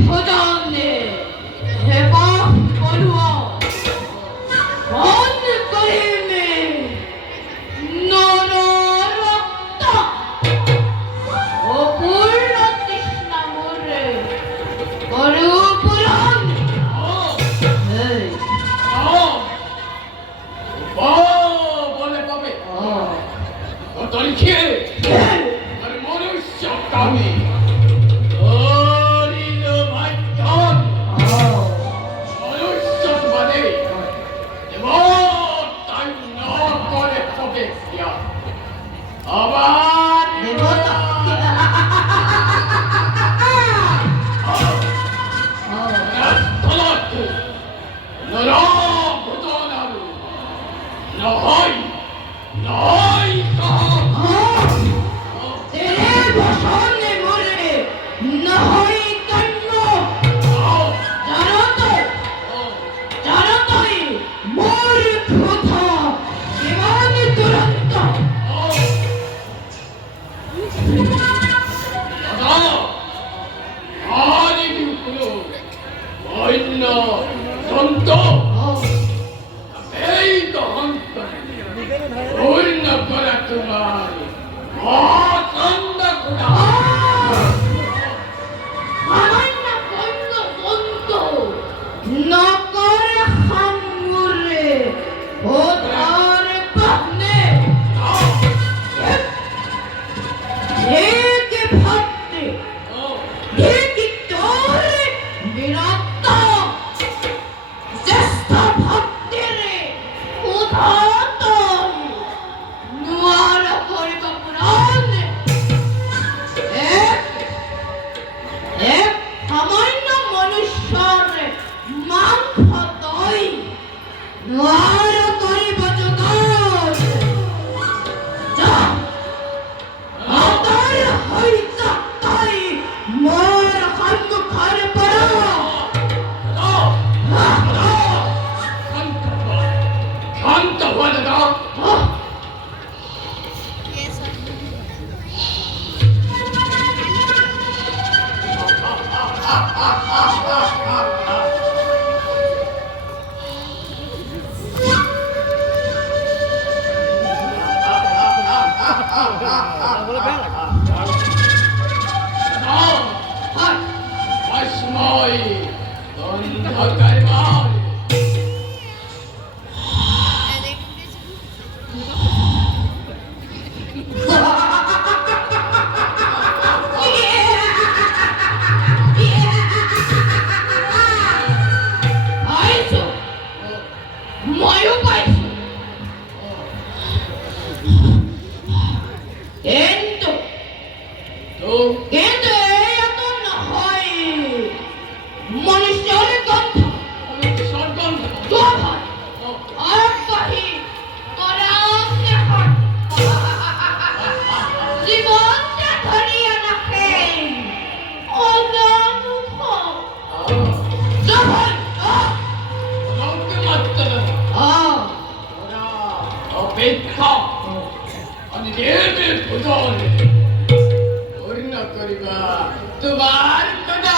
ভোজনে হেবাহ বলুয়া মন করিমে নররক্ত অপূর্ণ তৃষ্ণা মোরে করু পুরাণ বলে পাবে তরি খেয়ে আর মনুষ্য কামে আবার দেবতা নহয় নহয় তেরে বসনে মোরে নহই কন্ন জানতই মোর কথা জীবনে দুরন্ত অন্য দন্ত এই দহন্ত অন্য করা তোমার মহাকান্ড করা সামান্য কন্ন দন্ত নকর হাঙ্গুরে ওধার পাহনে এক ভক্তি এক তোরে বিরক্ত জ্যেষ্ঠ ভক্তিরে উদাত নুয়ার করিব পুরাণ এক এক সামান্য মনুষ্যরে মাংস দই নুয়ার করিব জগৎ যা আদর হইত তাই মোর সন্মুখৰ পৰা শান্ত হওয়া দাদা সময় অন্ধকার পাইছো ময়ো পাইছো কিন্তু তো কিন্তু এত নহয় মনুষ্যৰ গন্ধ সরগন্ধ তোভার আর কহি তোরাম এখন জীবনটা ধরিয়া রাখে অজানুখ যখন লোকে মাত্র ওরা অপেক্ষা আমি দেবে ভুজনে অন্য করিবা তোমার কথা